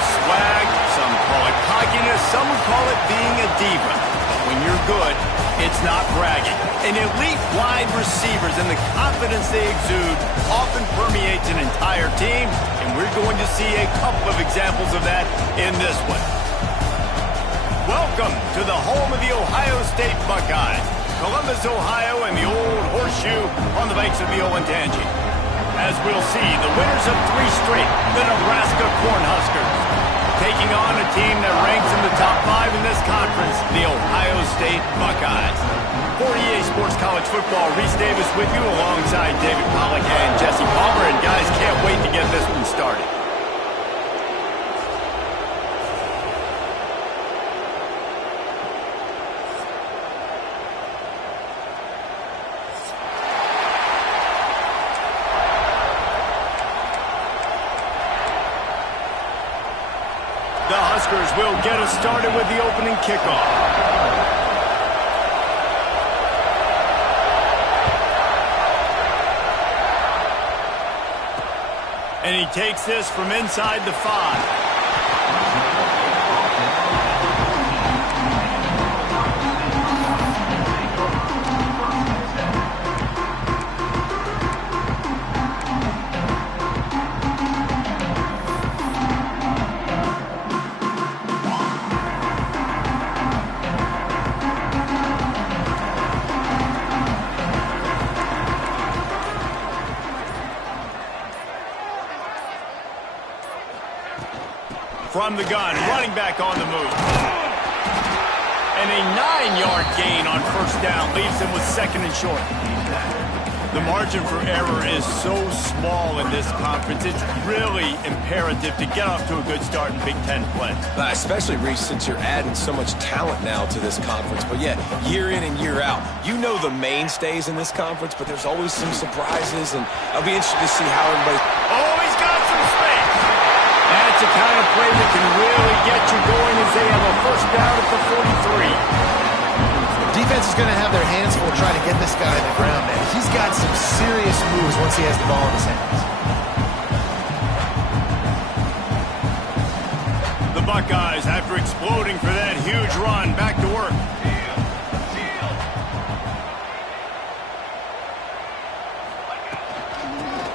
swag, some call it cockiness, some would call it being a diva. But when you're good, it's not bragging. And elite wide receivers and the confidence they exude often permeates an entire team, and we're going to see a couple of examples of that in this one. Welcome to the home of the Ohio State Buckeyes, Columbus, Ohio, and the Old Horseshoe on the banks of the Olentangy. As we'll see, the winners of 3 straight, the Nebraska Cornhuskers, taking on a team that ranks in the top 5 in this conference, the Ohio State Buckeyes. For EA Sports College Football, Reese Davis with you alongside David Pollack and Jesse Palmer. And guys, can't wait to get this one started. The Huskers will get us started with the opening kickoff. And he takes this from inside the 5. From the gun, running back on the move. And a 9-yard gain on first down leaves him with 2nd and short. The margin for error is so small in this conference, it's really imperative to get off to a good start in Big Ten play. Especially, Reese, since you're adding so much talent now to this conference. But yeah, year in and year out, you know the mainstays in this conference, but there's always some surprises, and I'll be interested to see how everybody... Oh, he's got some space! That's the kind of play that can really get you going as they have a first down at the 43. Defense is going to have their hands full trying to get this guy on the ground, man. He's got some serious moves once he has the ball in his hands. The Buckeyes, after exploding for that huge run, back to work.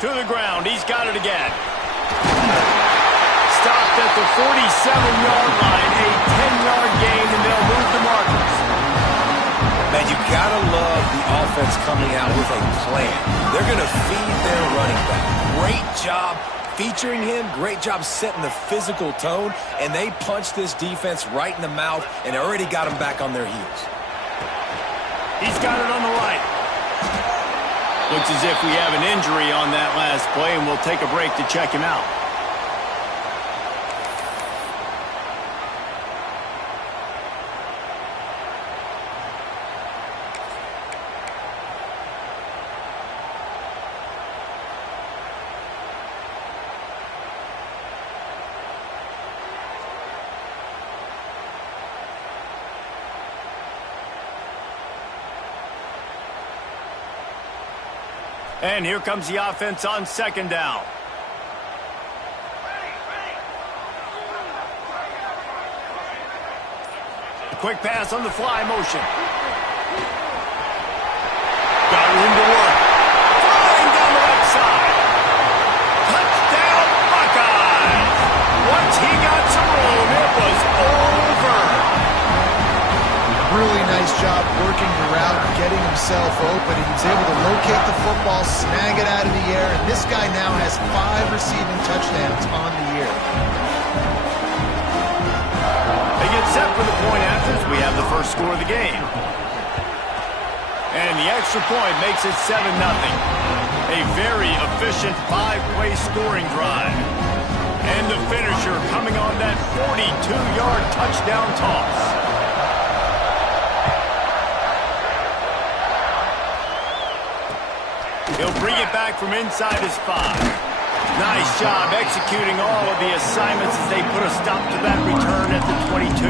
To the ground, he's got it again. Stopped at the 47-yard line, a 10-yard gain, and they'll move the markers. Man, you gotta love the offense coming out with a plan. They're gonna feed their running back. Great job featuring him, great job setting the physical tone, and they punched this defense right in the mouth and already got them back on their heels. He's got it on the right. Looks as if we have an injury on that last play, and we'll take a break to check him out. And here comes the offense on 2nd down. A quick pass on the fly motion. Got room to work. Flying down the left side. Touchdown Buckeyes! Once he got some room, it was over. Really nice job working the route and getting himself open. He was able to locate the football, snag it out of the air, and this guy now has 5 receiving touchdowns on the year. They get set for the point after as we have the first score of the game. And the extra point makes it 7-0. A very efficient 5-play scoring drive. And the finisher coming on that 42-yard touchdown toss. He'll bring it back from inside his 5. Nice job executing all of the assignments as they put a stop to that return at the 22.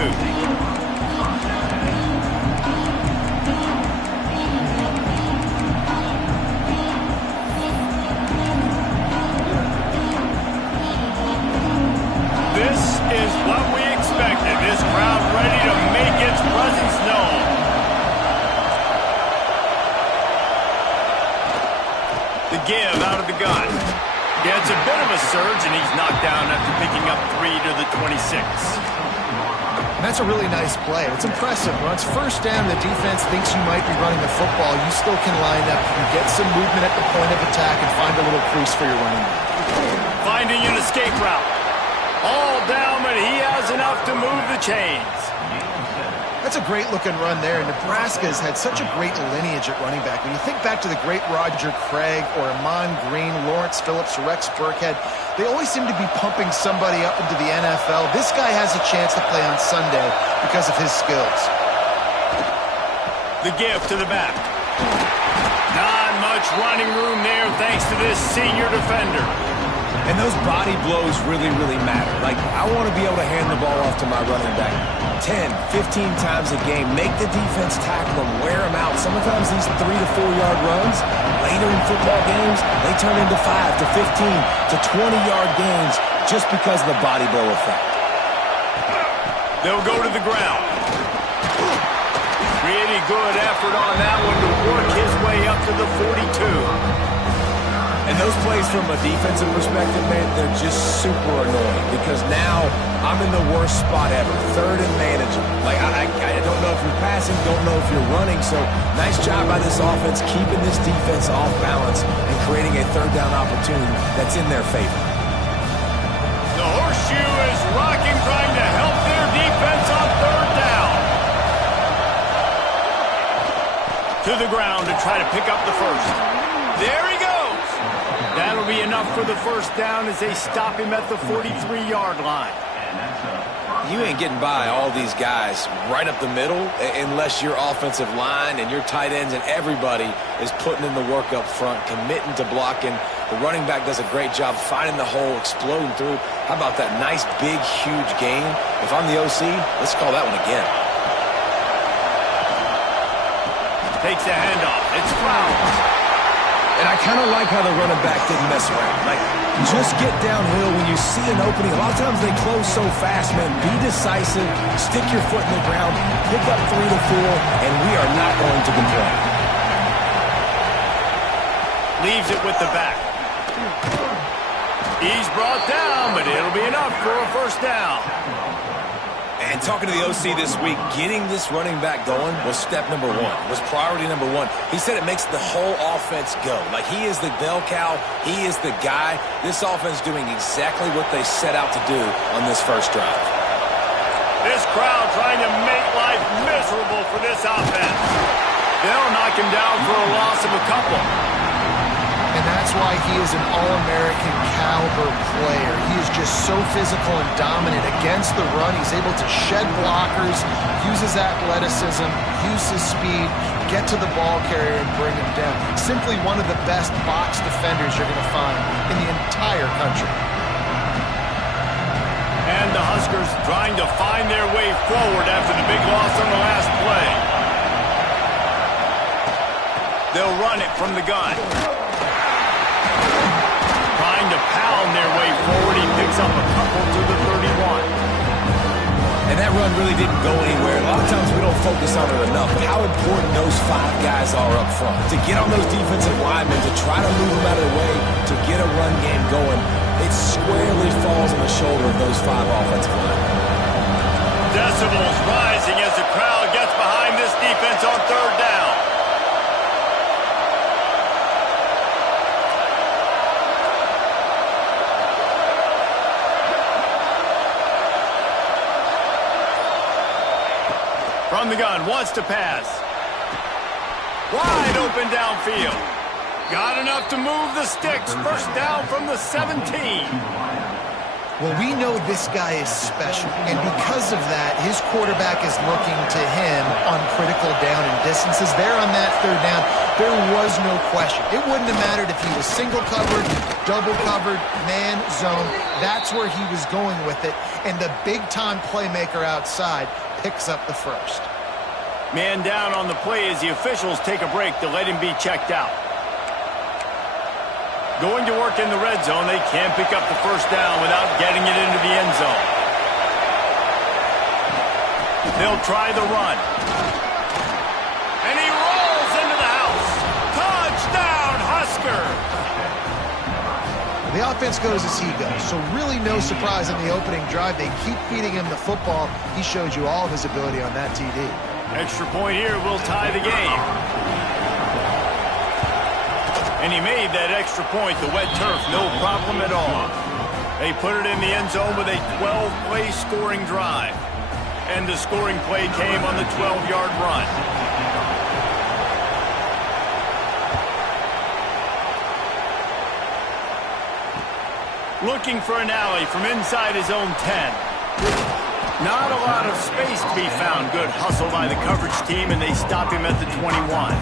This is what we expected. This crowd ready to make its presence known. The give out of the gun. Gets a bit of a surge, and he's knocked down after picking up 3 to the 26. That's a really nice play. It's impressive. When it's first down, the defense thinks you might be running the football. You still can line up. You get some movement at the point of attack and find a little crease for your running back. Finding an escape route. All down, but he has enough to move the chains. That's a great-looking run there. Nebraska has had such a great lineage at running back. When you think back to the great Roger Craig or Amon Green, Lawrence Phillips, or Rex Burkhead, they always seem to be pumping somebody up into the NFL. This guy has a chance to play on Sunday because of his skills. The give to the back. Not much running room there thanks to this senior defender. And those body blows really, really matter. Like, I want to be able to hand the ball off to my running back 10, 15 times a game. Make the defense tackle them, wear them out. Sometimes these 3 to 4 yard runs, later in football games, they turn into 5 to 15 to 20-yard games just because of the body blow effect. They'll go to the ground. Really good effort on that one to work his way up to the 42. And those plays from a defensive perspective, man, they're just super annoying because now I'm in the worst spot ever, third and manageable. Like, I don't know if you're passing, don't know if you're running, so nice job by this offense keeping this defense off balance and creating a third down opportunity that's in their favor. The horseshoe is rocking, trying to help their defense on third down. To the ground to try to pick up the first. There he goes. That'll be enough for the first down as they stop him at the 43-yard line. You ain't getting by all these guys right up the middle unless your offensive line and your tight ends and everybody is putting in the work up front, committing to blocking. The running back does a great job finding the hole, exploding through. How about that nice, big, huge gain? If I'm the OC, let's call that one again. Takes the handoff. It's Flowers. And I kind of like how the running back didn't mess around. Like, just get downhill when you see an opening. A lot of times they close so fast, man. Be decisive, stick your foot in the ground, pick up 3 to 4, and we are not going to complain. Leaves it with the back. He's brought down, but it'll be enough for a first down. And talking to the OC this week, getting this running back going was step number 1, was priority number 1. He said it makes the whole offense go. Like, he is the bell cow. He is the guy. This offense doing exactly what they set out to do on this first drive. This crowd trying to make life miserable for this offense. They'll knock him down for a loss of a couple. And that's why he is an All-American caliber player. He is just so physical and dominant against the run. He's able to shed blockers, use his athleticism, use his speed, get to the ball carrier and bring him down. Simply one of the best box defenders you're going to find in the entire country. And the Huskers trying to find their way forward after the big loss on the last play. They'll run it from the gun. Trying to pound their way forward. He picks up a couple to the 31. And that run really didn't go anywhere. A lot of times we don't focus on it enough, but how important those 5 guys are up front. To get on those defensive linemen, to try to move them out of the way, to get a run game going, it squarely falls on the shoulder of those 5 offensive linemen. Decibels rising as the crowd gets behind this defense on third down. From the gun, wants to pass. Wide open downfield. Got enough to move the sticks. First down from the 17. Well, we know this guy is special, and because of that, his quarterback is looking to him on critical down and distances. There on that third down, there was no question. It wouldn't have mattered if he was single covered, double covered, man, zone. That's where he was going with it, and the big-time playmaker outside picks up the first. Man down on the play as the officials take a break to let him be checked out. Going to work in the red zone. They can't pick up the first down without getting it into the end zone. They'll try the run. And he rolls into the house. Touchdown, Husker! The offense goes as he goes, so really no surprise on the opening drive. They keep feeding him the football. He showed you all of his ability on that TD. Extra point here will tie the game. And he made that extra point, the wet turf, no problem at all. They put it in the end zone with a 12-play scoring drive. And the scoring play came on the 12-yard run. Looking for an alley from inside his own 10. Not a lot of space to be found. Good hustle by the coverage team, and they stop him at the 21.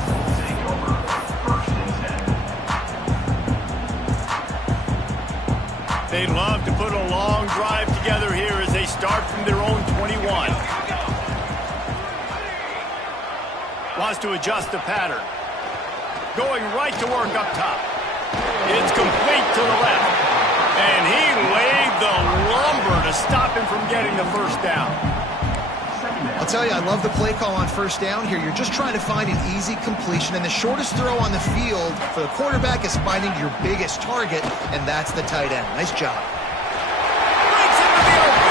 They'd love to put a long drive together here as they start from their own 21. Wants to adjust the pattern. Going right to work up top. It's complete to the left. And he laid the lumber to stop him from getting the first down. I'll tell you, I love the play call on first down here. You're just trying to find an easy completion, and the shortest throw on the field for the quarterback is finding your biggest target, and that's the tight end. Nice job. Breaks into the open.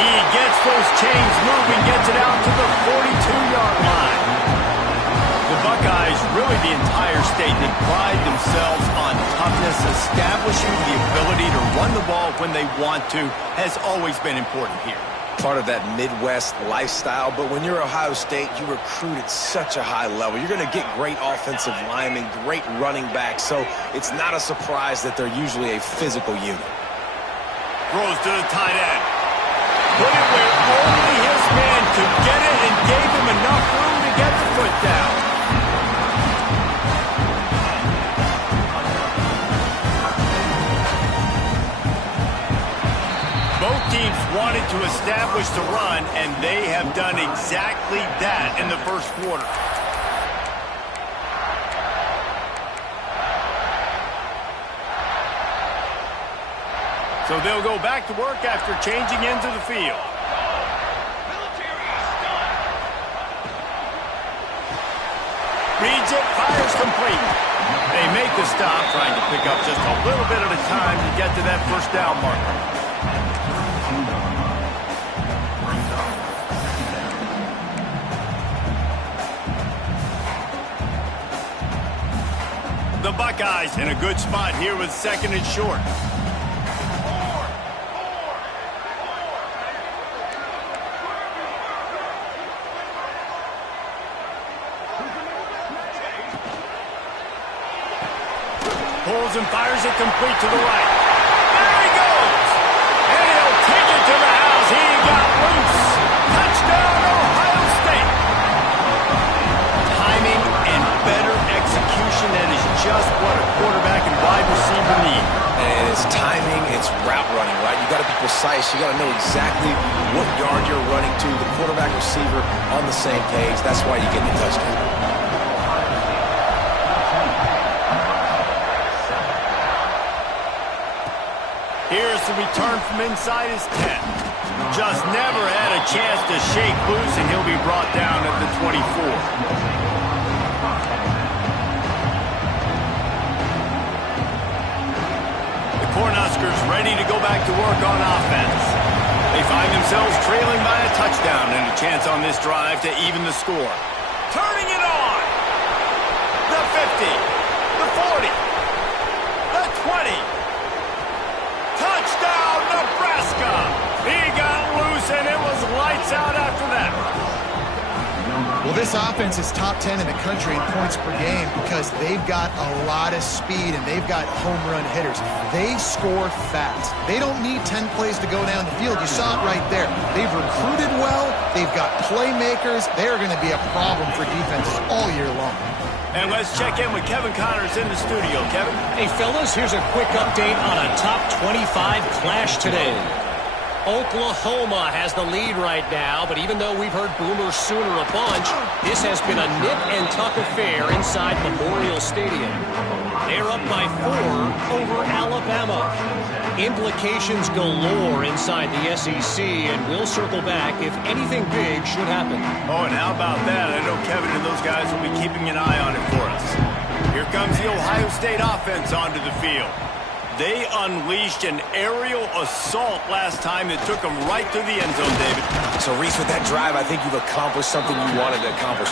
He gets those chains moving, gets it out to the 42-yard line. The Buckeyes, really the entire state, they pride themselves on toughness. Establishing the ability to run the ball when they want to has always been important here. Part of that Midwest lifestyle, but when you're Ohio State, you recruit at such a high level. You're going to get great offensive linemen, great running backs, so it's not a surprise that they're usually a physical unit. Throws to the tight end. Put it where only his man could get it and gave him enough room to get the foot down. Both teams wanted to establish the run, and they have done exactly that in the first quarter. So they'll go back to work after changing into the field. Reads it, fires complete. They make the stop, trying to pick up just a little bit at a time to get to that first down marker. The Buckeyes in a good spot here with second and short. Pulls and fires it complete to the right. There he goes! And he'll take it to the house. He got loose. Touchdown, Ohio State. Timing and better execution, that is just what a quarterback and wide receiver need. And it's timing, it's route running, right? You got to be precise. You got to know exactly what yard you're running to. The quarterback receiver on the same page. That's why you get the touchdown. Here's the return from inside his 10. Just never had a chance to shake loose, and he'll be brought down at the 24. The Cornhuskers ready to go back to work on offense. They find themselves trailing by a touchdown and a chance on this drive to even the score. Turning it on. The 50. The 40. The 20. Touchdown, Nebraska! He got loose, and it was lights out after that. Well, this offense is top 10 in the country in points per game because they've got a lot of speed and they've got home run hitters. They score fast. They don't need 10 plays to go down the field. You saw it right there. They've recruited well. They've got playmakers. They're going to be a problem for defenses all year long. And let's check in with Kevin Connors in the studio. Kevin? Hey, fellas, here's a quick update on a top 25 clash today. Oklahoma has the lead right now, but even though we've heard Boomer Sooner a bunch, this has been a nip-and-tuck affair inside Memorial Stadium. They're up by 4 over Alabama. Implications galore inside the SEC, and we'll circle back if anything big should happen. Oh, and how about that? I know Kevin and those guys will be keeping an eye on it for us. Here comes the Ohio State offense onto the field. They unleashed an aerial assault last time that took them right to the end zone, David. So, Reese, with that drive, I think you've accomplished something you wanted to accomplish.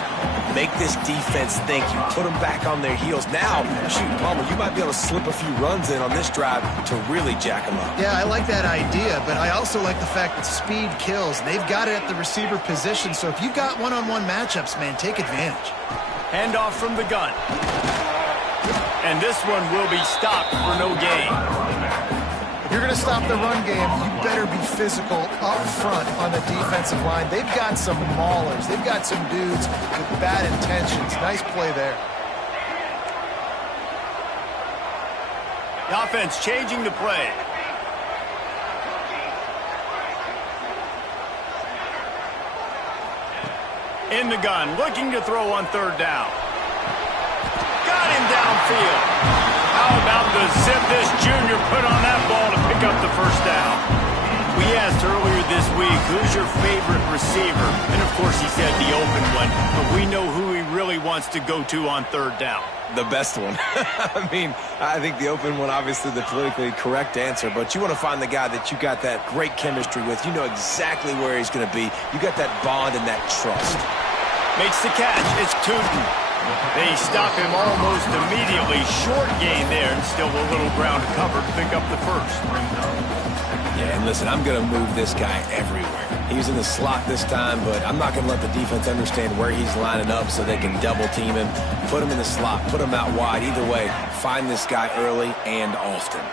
Make this defense think. You put them back on their heels. Now, shoot, Palmer, you might be able to slip a few runs in on this drive to really jack them up. Yeah, I like that idea, but I also like the fact that speed kills. They've got it at the receiver position, so if you've got one-on-one matchups, man, take advantage. Handoff from the gun. And this one will be stopped for no gain. If you're going to stop the run game, you better be physical up front on the defensive line. They've got some maulers. They've got some dudes with bad intentions. Nice play there. The offense changing the play. In the gun, looking to throw on third down. Got him downfield. How about the zip this junior put on that ball to pick up the first down? We asked earlier this week, who's your favorite receiver? And of course he said the open one, but we know who he really wants to go to on third down. The best one. I mean, I think the open one, obviously the politically correct answer, but you want to find the guy that you got that great chemistry with. You know exactly where he's going to be. You got that bond and that trust. Makes the catch. It's Tootin. They stop him almost immediately. Short gain there, and still a little ground to cover to pick up the first. Yeah, and listen, I'm going to move this guy everywhere. He's in the slot this time, but I'm not going to let the defense understand where he's lining up so they can double team him. Put him in the slot, put him out wide. Either way, find this guy early and often.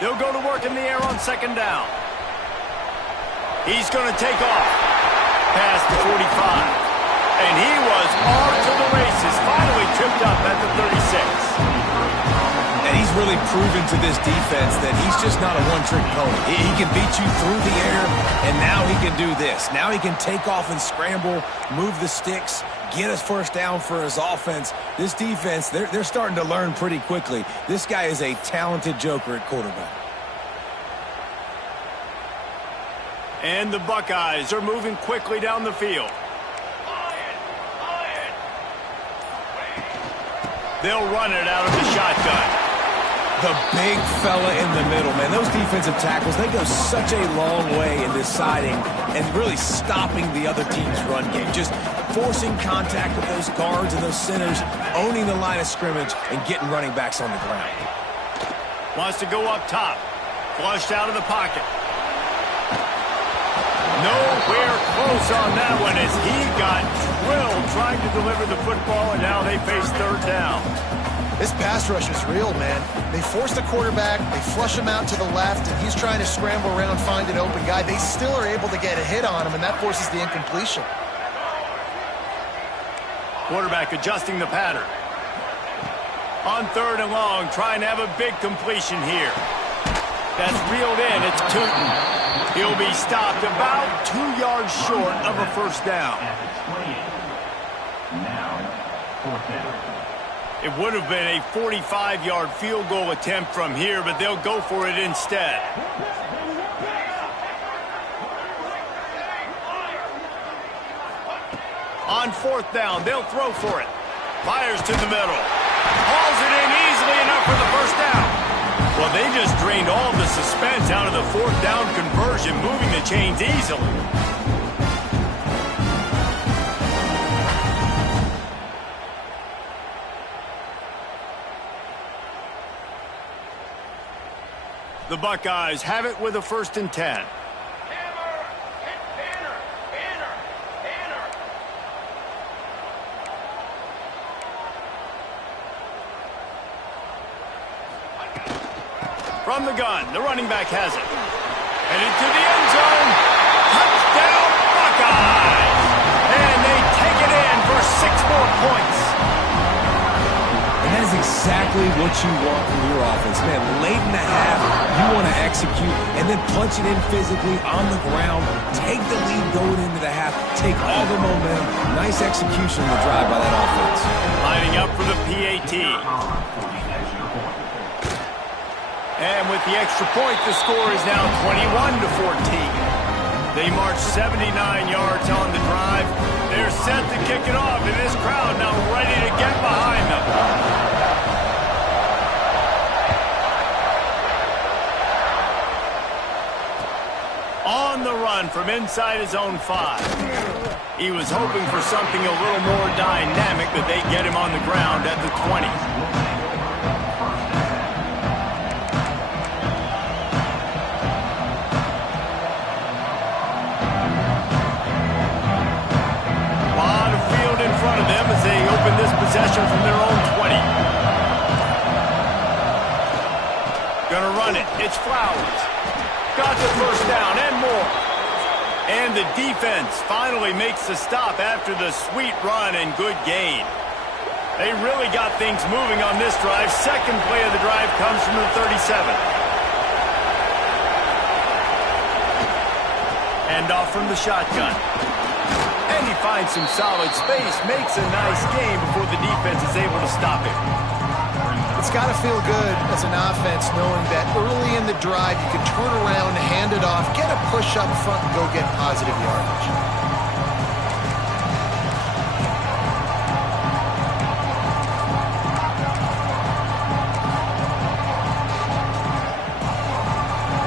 They'll go to work in the air on second down. He's going to take off. Past the 45. And he was off to the races. Finally tripped up at the 36. And he's really proven to this defense that he's just not a one-trick pony. He can beat you through the air, and now he can do this. Now he can take off and scramble, move the sticks, get us first down for his offense. This defense, they're starting to learn pretty quickly. This guy is a talented joker at quarterback. And the Buckeyes are moving quickly down the field. They'll run it out of the shotgun. The big fella in the middle, man. Those defensive tackles, they go such a long way in deciding and really stopping the other team's run game. Just forcing contact with those guards and those centers, owning the line of scrimmage, and getting running backs on the ground. Wants to go up top. Flushed out of the pocket. Nowhere close on that one as he got drilled trying to deliver the football, and now they face third down. This pass rush is real, man. They force the quarterback, they flush him out to the left, and he's trying to scramble around, find an open guy. They still are able to get a hit on him, and that forces the incompletion. Quarterback adjusting the pattern. On third and long, trying to have a big completion here. That's reeled in. It's Tootin. He'll be stopped about 2 yards short of a first down. It would have been a 45-yard field goal attempt from here, but they'll go for it instead. On fourth down, they'll throw for it. Fires to the middle. Hauls it in easily enough for the first down. Well, they just drained all the suspense out of the fourth down conversion, moving the chains easily. The Buckeyes have it with a 1st and 10. From the gun, the running back has it. And into the end zone. Touchdown, Buckeyes! And they take it in for 6 more points. And that is exactly what you want from your offense. Man, late in the half, you want to execute and then punch it in physically on the ground. Take the lead going into the half. Take all the momentum. Nice execution on the drive by that offense. Lining up for the PAT. And with the extra point, the score is now 21-14. They march 79 yards on the drive. They're set to kick it off, and this crowd now ready to get behind them. On the run from inside his own 5. He was hoping for something a little more dynamic, but they get him on the ground at the 20. As they open this possession from their own 20. Gonna run it. It's Flowers. Got the first down and more. And the defense finally makes the stop after the sweet run and good gain. They really got things moving on this drive. Second play of the drive comes from the 37. Hand off from the shotgun. And he finds some solid space, makes a nice game before the defense is able to stop him. It's got to feel good as an offense knowing that early in the drive you can turn around, hand it off, get a push up front, and go get positive yardage.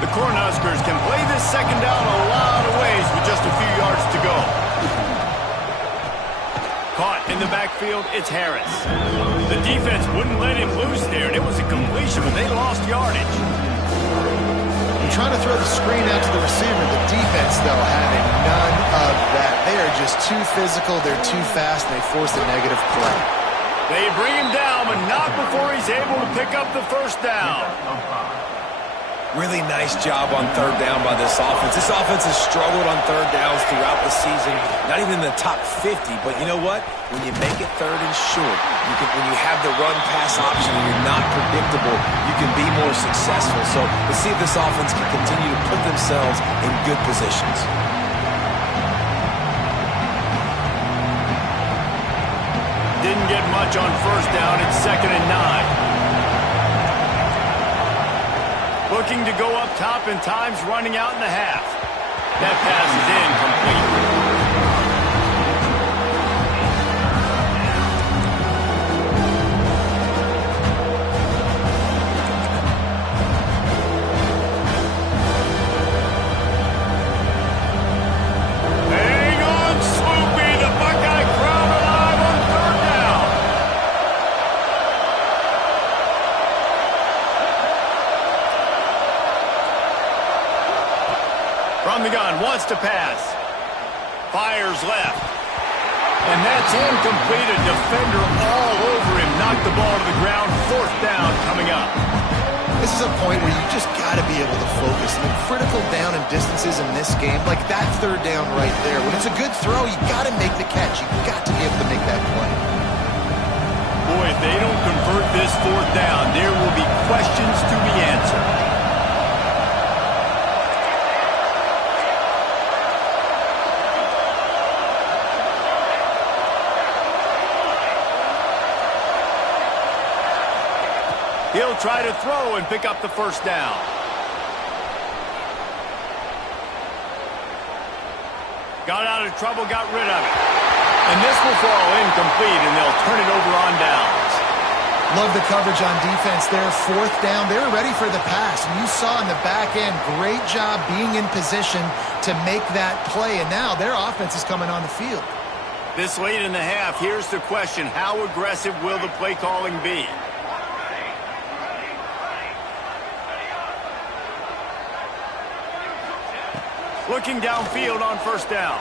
The Cornhuskers can play this second down a lot of ways with just a few yards to go. Caught in the backfield, it's Harris. The defense wouldn't let him loose there, and it was a completion, but they lost yardage. You're trying to throw the screen out to the receiver. The defense, though, having none of that. They are just too physical, they're too fast, and they force a negative play. They bring him down, but not before he's able to pick up the first down. Really nice job on third down by this offense. This offense has struggled on third downs throughout the season. Not even in the top 50, but you know what? When you make it third and short, when you have the run-pass option and you're not predictable, you can be more successful. So let's see if this offense can continue to put themselves in good positions. Didn't get much on first down. It's 2nd and 9. Looking to go up top, and time's running out in the half. That pass is incomplete. Hang on, Swoopy. The Buckeye crowd alive on third down. From the gun, wants to pass. Fires left. And that's incomplete. A defender all over him. Knocked the ball to the ground. 4th down coming up. This is a point where you just got to be able to focus. The critical down and distances in this game, like that third down right there. When it's a good throw, you got to make the catch. You got to be able to make that play. Boy, if they don't convert this 4th down, there will be questions to be answered. He'll try to throw and pick up the first down. Got out of trouble, got rid of it. And this will fall incomplete, and they'll turn it over on downs. Love the coverage on defense there. 4th down. They were ready for the pass. And you saw in the back end, great job being in position to make that play. And now their offense is coming on the field. This late in the half, here's the question. How aggressive will the play calling be? Looking downfield on first down.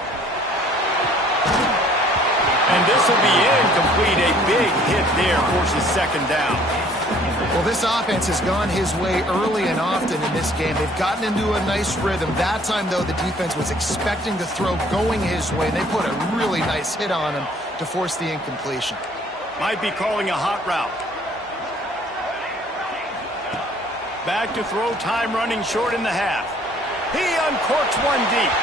And this will be incomplete. A big hit there forces 2nd down. Well, this offense has gone his way early and often in this game. They've gotten into a nice rhythm. That time, though, the defense was expecting the throw going his way. They put a really nice hit on him to force the incompletion. Might be calling a hot route. Back to throw, time running short in the half. He uncorks one deep.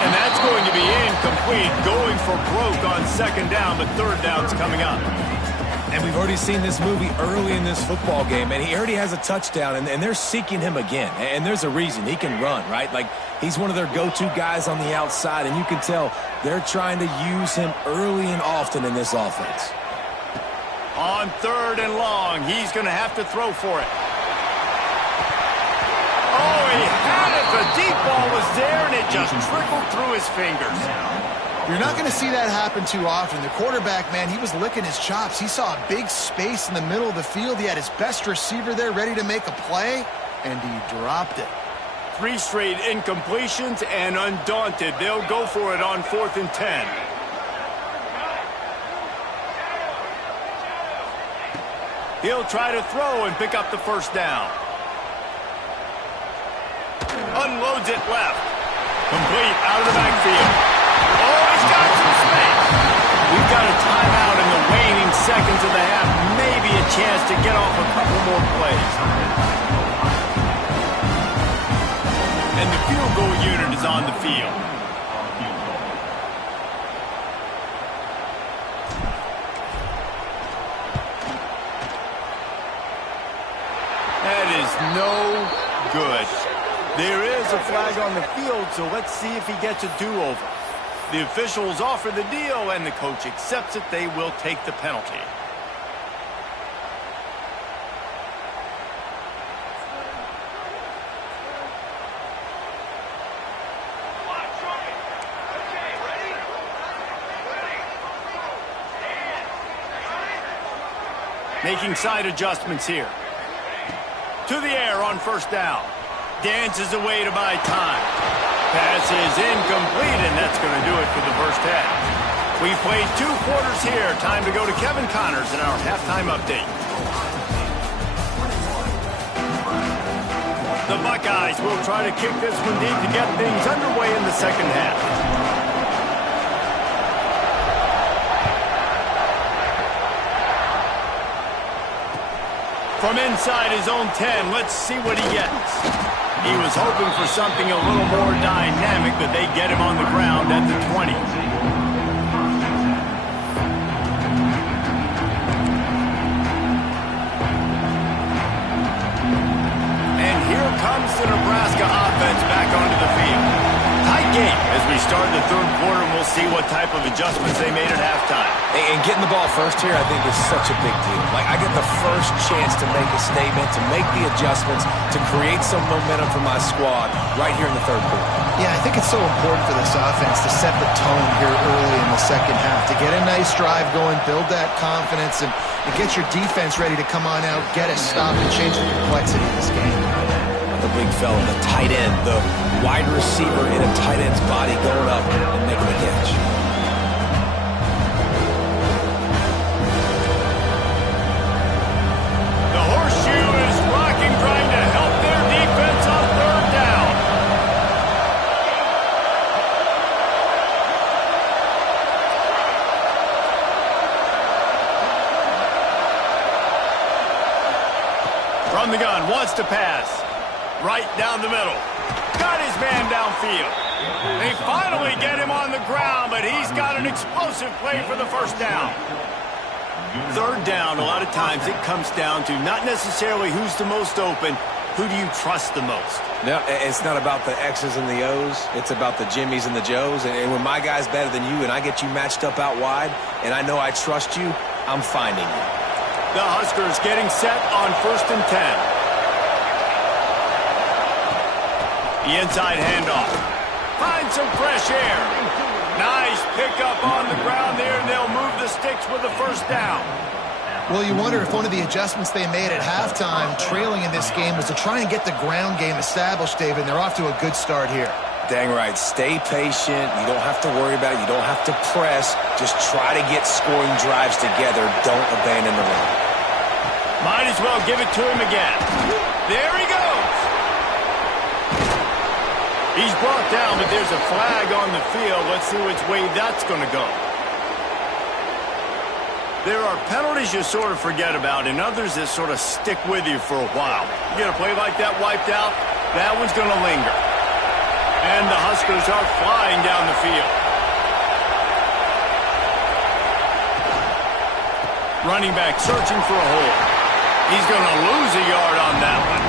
And that's going to be incomplete, going for broke on second down, but third down's coming up. And we've already seen this movie early in this football game, and he already has a touchdown, and they're seeking him again. And there's a reason. He can run, right? Like, he's one of their go-to guys on the outside, and you can tell they're trying to use him early and often in this offense. On third and long, he's going to have to throw for it. Oh, he had it. The deep ball was there, and it just trickled through his fingers. You're not going to see that happen too often. The quarterback, man, he was licking his chops. He saw a big space in the middle of the field. He had his best receiver there ready to make a play, and he dropped it. 3 straight incompletions, and undaunted, they'll go for it on 4th and 10. He'll try to throw and pick up the first down. Unloads it left. Complete out of the backfield. Oh, he's got some space. We've got a timeout in the waning seconds of the half. Maybe a chance to get off a couple more plays. And the field goal unit is on the field. That is no good. There is a flag on the field, so let's see if he gets a do-over. The officials offer the deal, and the coach accepts it. They will take the penalty. Making side adjustments here. To the air on first down. Dances away to buy time. Pass is incomplete, and that's going to do it for the first half. We've played 2 quarters here. Time to go to Kevin Connors in our halftime update. The Buckeyes will try to kick this one deep to get things underway in the second half. From inside his own 10, let's see what he gets. He was hoping for something a little more dynamic, but they get him on the ground at the 20. And here comes the Nebraska offense back onto the field. Tight game as we start the third quarter, and we'll see what type of adjustments they made at halftime. And getting the ball first here, I think, is such a big deal. Like, I get the first chance to make a statement, to make the adjustments, to create some momentum for my squad right here in the third quarter. Yeah, I think it's so important for this offense to set the tone here early in the second half, to get a nice drive going, build that confidence, and get your defense ready to come on out, get a stop, and change the complexity of this game. The big fella, the tight end, the wide receiver in a tight end's body going up and making the catch. The horseshoe is rocking, trying to help their defense on third down. From the gun, wants to pass. Right down the middle. Got his man downfield. They finally get him on the ground, but he's got an explosive play for the first down. Third down, a lot of times it comes down to not necessarily who's the most open, who do you trust the most? No, it's not about the X's and the O's. It's about the Jimmies and the Joes. And when my guy's better than you and I get you matched up out wide and I know I trust you, I'm finding you. The Huskers getting set on 1st and 10. The inside handoff. Find some fresh air. Nice pickup on the ground there, and they'll move the sticks with the first down. Well, you wonder if one of the adjustments they made at halftime, trailing in this game, was to try and get the ground game established, David, and they're off to a good start here. Dang right. Stay patient. You don't have to worry about it. You don't have to press. Just try to get scoring drives together. Don't abandon the run. Might as well give it to him again. There he goes. He's brought down, but there's a flag on the field. Let's see which way that's going to go. There are penalties you sort of forget about and others that sort of stick with you for a while. You get a play like that wiped out, that one's going to linger. And the Huskers are flying down the field. Running back searching for a hole. He's going to lose a yard on that one.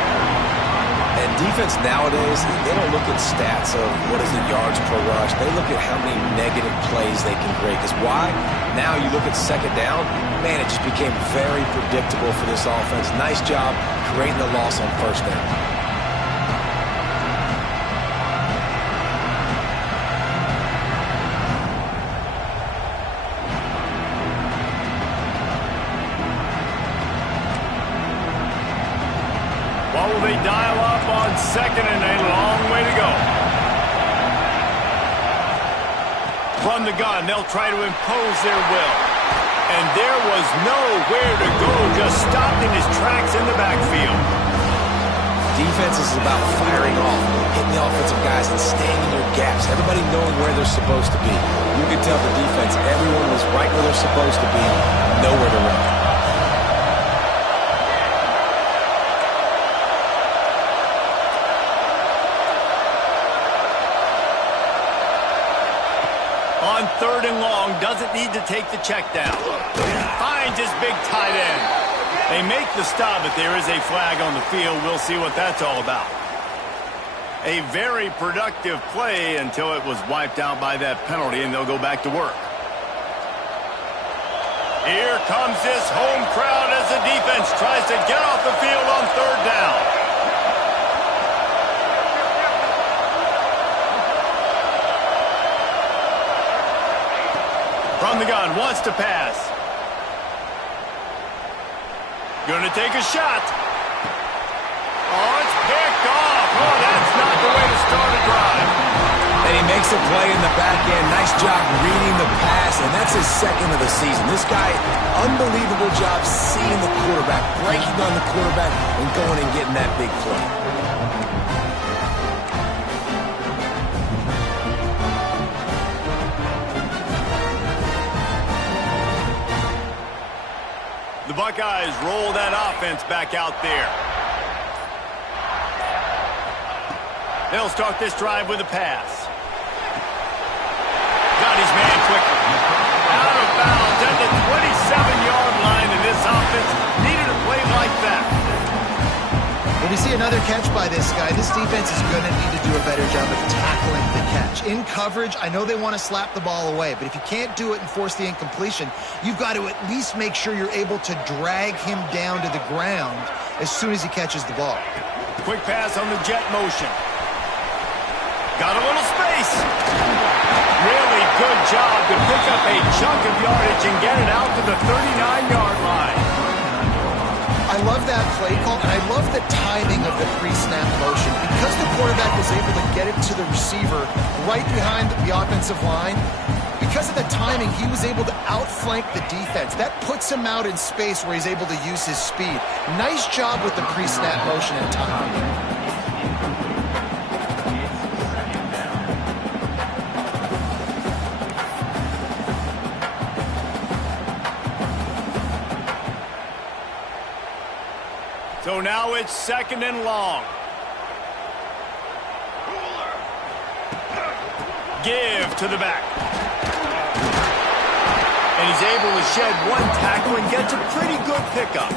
And defense nowadays, they don't look at stats of what is the yards per rush. They look at how many negative plays they can create. Because why? Now you look at second down, man, it just became very predictable for this offense. Nice job creating the loss on first down. What will they dial up on second and a long way to go? From the gun, they'll try to impose their will. And there was nowhere to go, just stopped in his tracks in the backfield. Defense is about firing off, hitting the offensive guys and staying in your gaps. Everybody knowing where they're supposed to be. You can tell the defense, everyone was right where they're supposed to be, nowhere to run. On third and long, doesn't need to take the check down. Finds his big tight end. They make the stop, but there is a flag on the field. We'll see what that's all about. A very productive play until it was wiped out by that penalty, and they'll go back to work. Here comes this home crowd as the defense tries to get off the field on third down. From the gun, wants to pass. Going to take a shot. Oh, it's picked off. Oh, that's not the way to start a drive. And he makes a play in the back end. Nice job reading the pass, and that's his second of the season. This guy, unbelievable job seeing the quarterback, breaking on the quarterback, and going and getting that big play. The Buckeyes roll that offense back out there. They'll start this drive with a pass. Got his man quickly. Out of bounds at the 27-yard line, and this offense needed a play like that. When we see another catch by this guy, this defense is going to need to do a better job of tackling the catch. In coverage, I know they want to slap the ball away, but if you can't do it and force the incompletion, you've got to at least make sure you're able to drag him down to the ground as soon as he catches the ball. Quick pass on the jet motion. Got a little space. Really good job to pick up a chunk of yardage and get it out to the 39-yard line. I love that play call, and I love the timing of the pre-snap motion. Because the quarterback was able to get it to the receiver right behind the offensive line, because of the timing, he was able to outflank the defense. That puts him out in space where he's able to use his speed. Nice job with the pre-snap motion and timing. So now it's second and long. Give to the back. And he's able to shed one tackle and gets a pretty good pickup.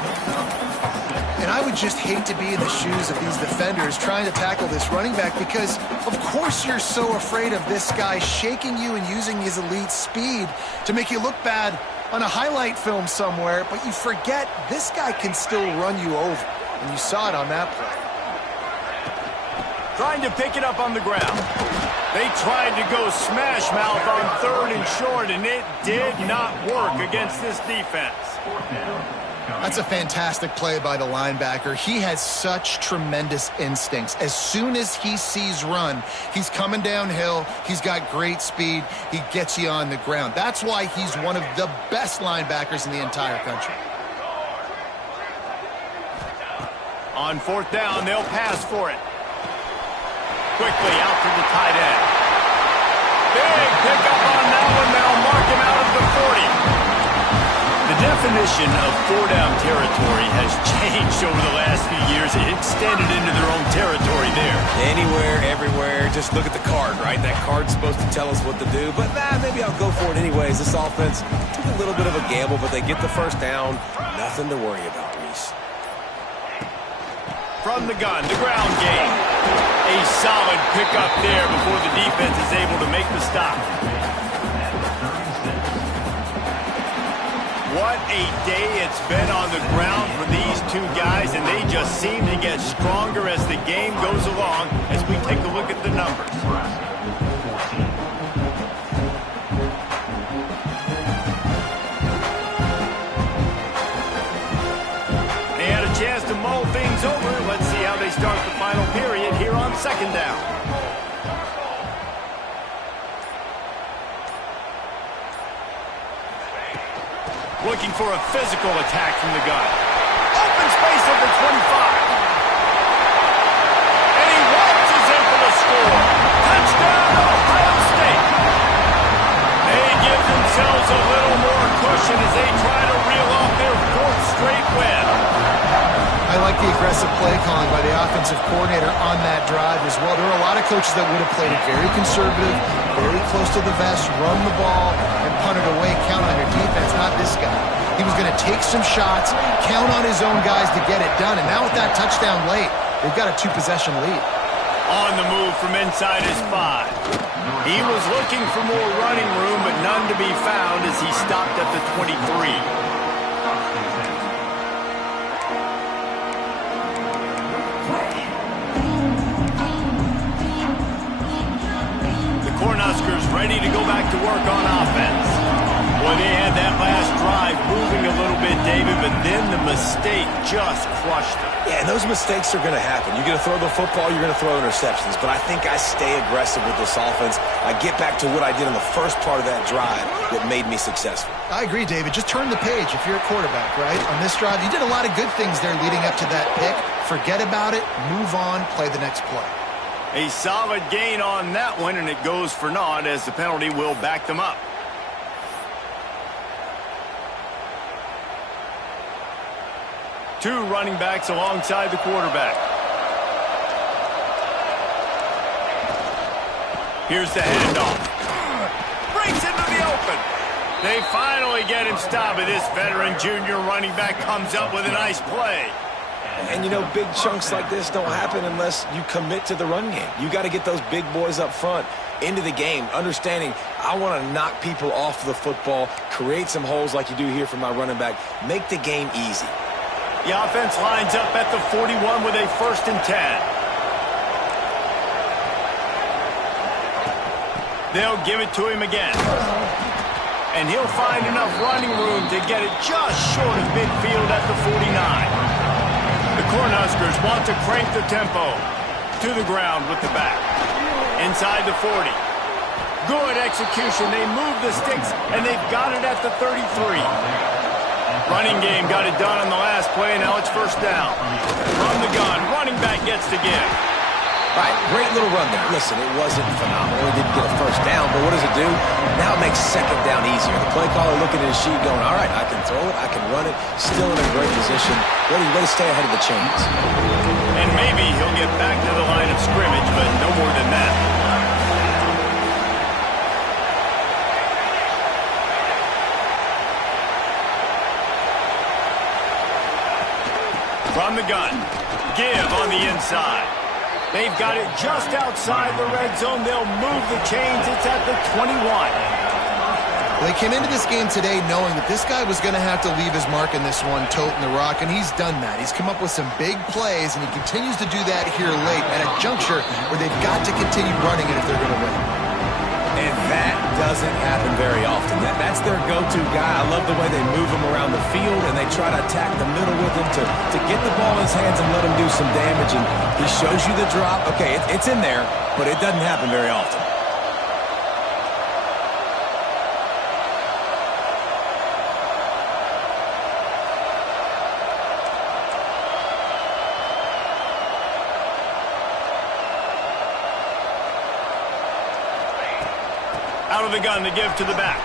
And I would just hate to be in the shoes of these defenders trying to tackle this running back because, of course, you're so afraid of this guy shaking you and using his elite speed to make you look bad on a highlight film somewhere, but you forget this guy can still run you over. And you saw it on that play. Trying to pick it up on the ground. They tried to go smash mouth on third and short, and it did not work against this defense. That's a fantastic play by the linebacker. He has such tremendous instincts. As soon as he sees run, he's coming downhill. He's got great speed. He gets you on the ground. That's why he's one of the best linebackers in the entire country. On fourth down, they'll pass for it. Quickly out to the tight end. Big pickup on that one. They'll mark him out of the 40. The definition of four-down territory has changed over the last few years. It extended into their own territory there. Anywhere, everywhere, just look at the card, right? That card's supposed to tell us what to do, but maybe I'll go for it anyways. This offense took a little bit of a gamble, but they get the first down. Nothing to worry about, Reese. From the gun, the ground game. A solid pickup there before the defense is able to make the stop. What a day it's been on the ground for these two guys, and they just seem to get stronger as the game goes along as we take a look at the numbers. They had a chance to mull things over. Let's see how they start the final period here on second down. Looking for a physical attack from the gun. Open space at the 25. And he waltzes in for the score. Touchdown, Ohio State. They give themselves a little more cushion as they try to reel off their fourth straight win. I like the aggressive play calling by the offensive coordinator on that drive as well. There are a lot of coaches that would have played it very conservative, very close to the vest, run the ball, and punt it away. Count on your defense, not this guy. He was going to take some shots, count on his own guys to get it done. And now with that touchdown late, they've got a two-possession lead. On the move from inside his 5. He was looking for more running room, but none to be found as he stopped at the 23. Cornhuskers ready to go back to work on offense. Boy, they had that last drive moving a little bit, David, but then the mistake just crushed them. Yeah, and those mistakes are going to happen. You're going to throw the football, you're going to throw interceptions, but I think I stay aggressive with this offense. I get back to what I did in the first part of that drive that made me successful. I agree, David. Just turn the page if you're a quarterback, right? On this drive, you did a lot of good things there leading up to that pick. Forget about it, move on, play the next play. A solid gain on that one, and it goes for naught as the penalty will back them up. Two running backs alongside the quarterback. Here's the handoff. Breaks into the open. They finally get him stopped, but this veteran junior running back comes up with a nice play. And, you know, big chunks like this don't happen unless you commit to the run game. You got to get those big boys up front into the game, understanding I want to knock people off the football, create some holes like you do here for my running back, make the game easy. The offense lines up at the 41 with a 1st and 10. They'll give it to him again. And he'll find enough running room to get it just short of midfield at the 49. The Cornhuskers want to crank the tempo to the ground with the back. Inside the 40. Good execution. They move the sticks, and they've got it at the 33. Running game got it done on the last play. Now it's 1st down. From the gun, running back gets to give. All right, great little run there. Listen, it wasn't phenomenal. He didn't get a 1st down, but what does it do? Now it makes 2nd down easier. The play caller looking at his sheet going, all right, I can throw it, I can run it, still in a great position. Ready to stay ahead of the chains. And maybe he'll get back to the line of scrimmage, but no more than that. From the gun, give on the inside. They've got it just outside the red zone. They'll move the chains. It's at the 21. They came into this game today knowing that this guy was going to have to leave his mark in this one, toting the rock, and he's done that. He's come up with some big plays, and he continues to do that here late at a juncture where they've got to continue running it if they're going to win. And that doesn't happen very often. That's their go-to guy. I love the way they move him around the field, and they try to attack the middle with him to get the ball in his hands and let him do some damage. And he shows you the drop. Okay, it's in there, but it doesn't happen very often. Out of the gun to give to the back.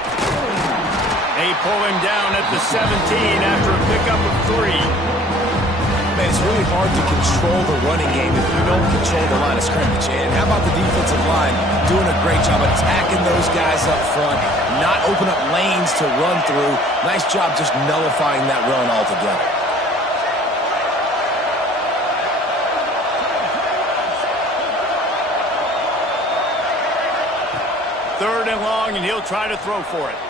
They pull him down at the 17 after a pickup of 3. Man, it's really hard to control the running game if you don't control the line of scrimmage. And how about the defensive line doing a great job attacking those guys up front, not open up lanes to run through. Nice job just nullifying that run altogether. Third and long, and he'll try to throw for it.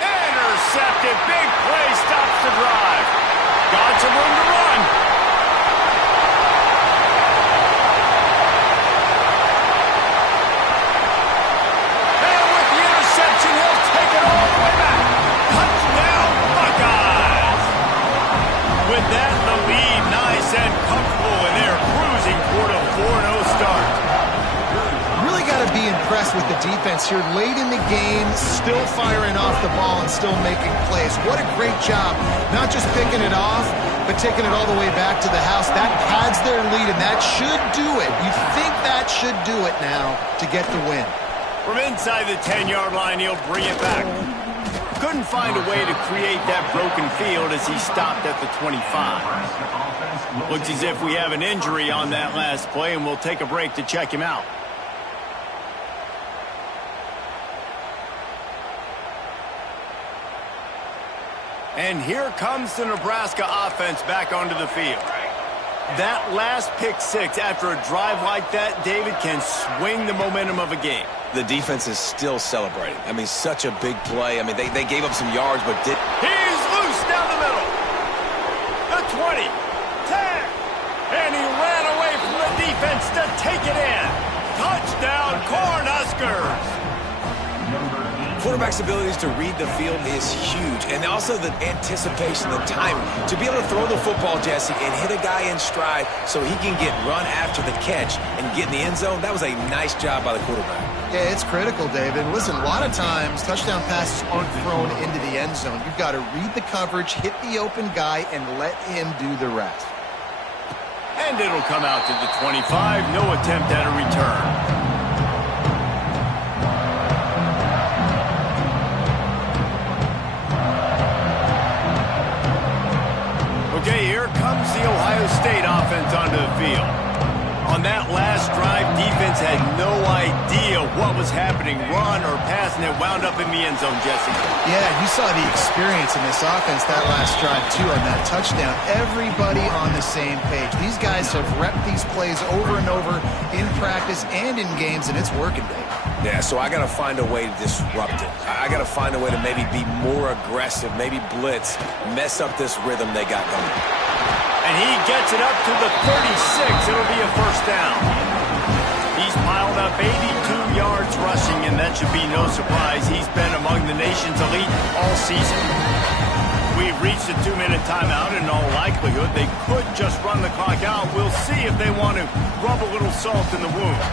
Intercepted. Big play stops the drive. Got some room to run. And with the interception, he'll take it all the way back. Touchdown, Buckeyes. With that, the lead nice and comfortable, and they're cruising toward a 4-0 start. Really got to be impressed with the defense here late in the game, still firing off the ball and still making plays. What a great job, not just picking it off, but taking it all the way back to the house. That pads their lead, and that should do it. You think that should do it now to get the win. From inside the 10-yard line, he'll bring it back. Couldn't find a way to create that broken field as he stopped at the 25. Looks as if we have an injury on that last play, and we'll take a break to check him out. And here comes the Nebraska offense back onto the field. That last pick six after a drive like that, David, can swing the momentum of a game. The defense is still celebrating. I mean, such a big play. I mean, they gave up some yards, but did... He's loose down the middle. The 20, 10, and he ran away from the defense to take it in. Touchdown, Cornhuskers. Quarterback's abilities to read the field is huge, and also the anticipation, the timing. To be able to throw the football, Jesse, and hit a guy in stride so he can get run after the catch and get in the end zone, that was a nice job by the quarterback. Yeah, it's critical, David. Listen, a lot of times touchdown passes aren't thrown into the end zone. You've got to read the coverage, hit the open guy, and let him do the rest. And it'll come out to the 25. No attempt at a return. Okay, here comes the Ohio State offense onto the field. On that last drive, defense had no idea what was happening, run or pass, and it wound up in the end zone, Jesse. Yeah, you saw the experience in this offense that last drive, too, on that touchdown. Everybody on the same page. These guys have repped these plays over and over in practice and in games, and it's working, Dave. Yeah, so I got to find a way to disrupt it. I got to find a way to maybe be more aggressive, maybe blitz, mess up this rhythm they got going. And he gets it up to the 36. It'll be a first down. He's piled up 82 yards rushing, and that should be no surprise. He's been among the nation's elite all season. We've reached a 2-minute timeout, and in all likelihood, they could just run the clock out. We'll see if they want to rub a little salt in the wound.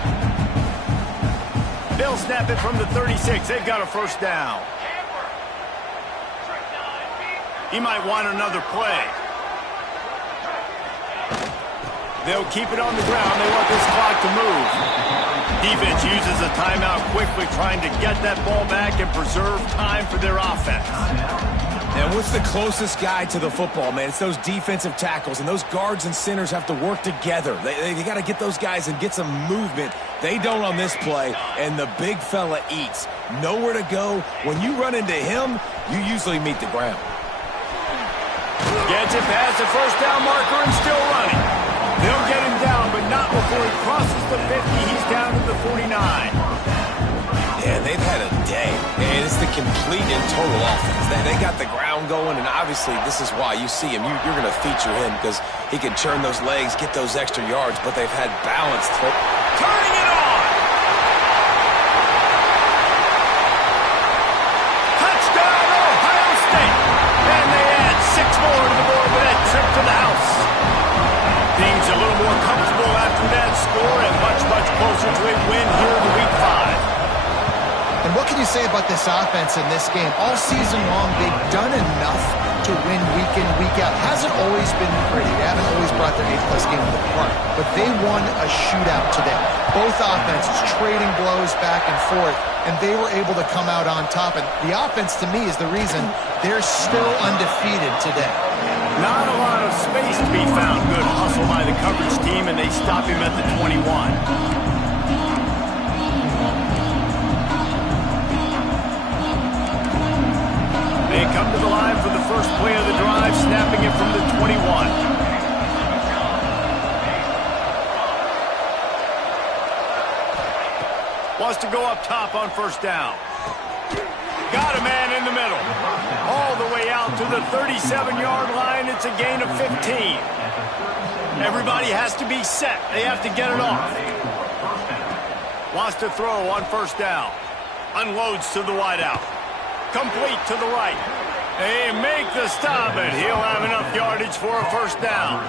They'll snap it from the 36. They've got a first down. He might want another play. They'll keep it on the ground. They want this clock to move. Defense uses a timeout quickly, trying to get that ball back and preserve time for their offense. And what's the closest guy to the football, man? It's those defensive tackles, and those guards and centers have to work together. They got to get those guys and get some movement. They don't on this play, and the big fella eats. Nowhere to go. When you run into him, you usually meet the ground. Gets it past the first down marker and still running. They'll get him down, but not before he crosses the 50. He's down to the 49. Yeah, they've had a day, and it's the complete and total offense. They got the ground going, and obviously this is why you see him. You're going to feature him because he can churn those legs, get those extra yards, but they've had balance. Turning it on! Touchdown, Ohio State! And they add 6 more to the board with that trip to the house. Things a little more comfortable after that score and much, much closer to a win here in Week 5. And what can you say about this offense in this game? All season long, they've done enough to win week in, week out. Hasn't always been pretty. They haven't always brought their 8+ game to the park. but they won a shootout today. Both offenses trading blows back and forth, and they were able to come out on top. And the offense, to me, is the reason they're still undefeated today. Not a lot of space to be found. Good hustle by the coverage team, and they stop him at the 21. They come to the line for the first play of the drive, snapping it from the 21. Wants to go up top on first down. Got a man in the middle. All the way out to the 37-yard line. It's a gain of 15. Everybody has to be set. They have to get it off. Wants to throw on first down. Unloads to the wideout. Complete to the right. They make the stop, and he'll have enough yardage for a first down.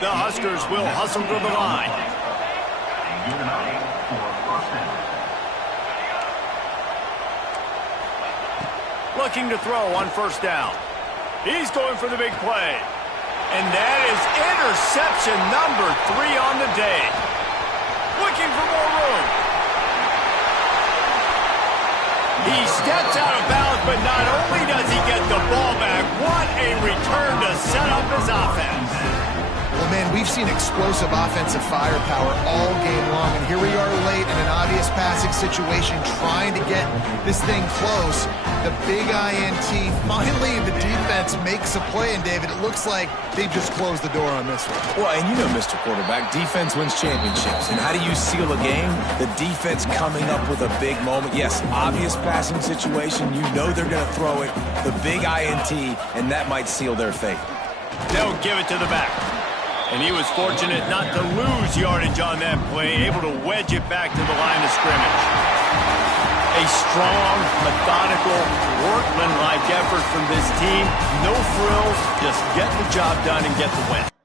The Huskers will hustle to the line. Looking to throw on first down. He's going for the big play. And that is interception number 3 on the day. Looking for more room. He steps out of bounds, but not only does he get the ball back, what a return to set up his offense. Well, man, we've seen explosive offensive firepower all game long, and here we are late in an obvious passing situation trying to get this thing close. The big INT, finally the defense makes a play, and David, it looks like they just closed the door on this one. Well, and you know, Mr. Quarterback, defense wins championships. And how do you seal a game? The defense coming up with a big moment. Yes, obvious passing situation. You know they're going to throw it. The big INT, and that might seal their fate. They'll give it to the back. And he was fortunate not to lose yardage on that play, able to wedge it back to the line of scrimmage. A strong, methodical, workmanlike effort from this team. No frills, just get the job done and get the win.